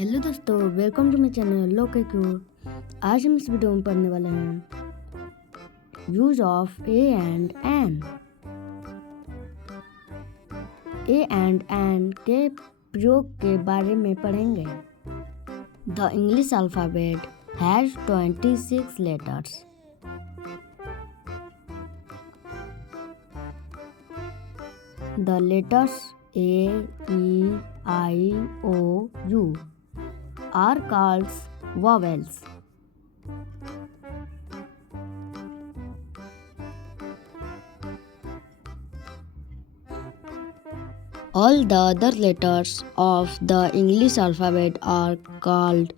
Hello दोस्तों, welcome to my channel Alokik. आज हम इस वीडियो में पढ़ने वाले हैं use of A and N. A and N के प्रयोग के बारे में पढ़ेंगे। The English alphabet has 26 letters. The letters A, E, I, O, U are called vowels. All the other letters of the English alphabet are called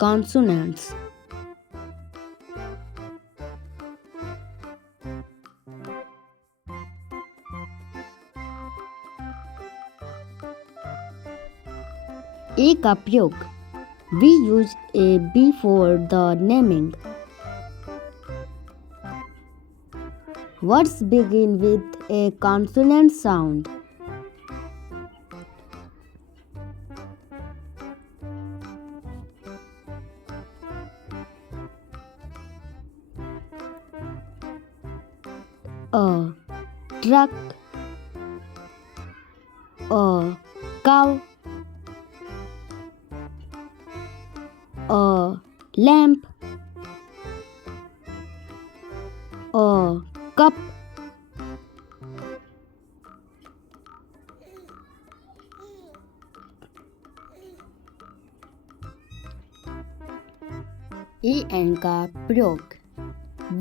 consonants. A का प्रयोग We use a before the naming. Words begin with a consonant sound. A truck, a cow, a lamp, a cup, an का प्रयोग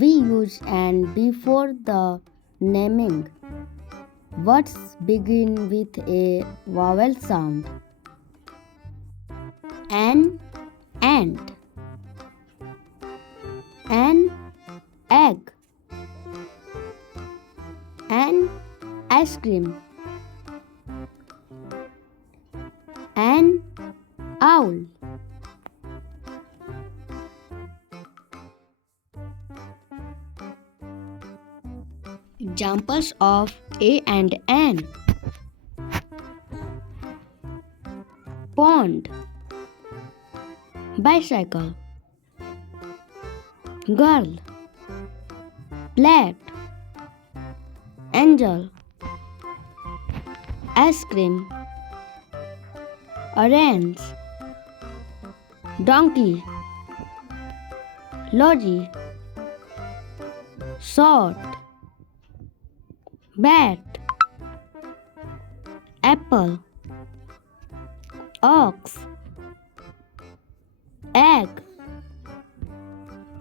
We use an before the naming. Words begin with a vowel sound. An ant, an egg, an ice cream, an owl. Examples of A and N: pond, bicycle, girl, plate, angel, ice cream, orange, donkey, lorry, sword, bat, apple, ox, egg,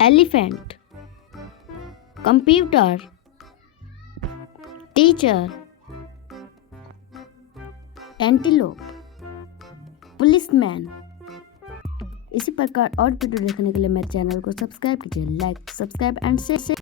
elephant, computer, teacher, antelope, policeman। इसी प्रकार और video देखने के लिए मेरे channel को subscribe कीजिए। Like, subscribe and share.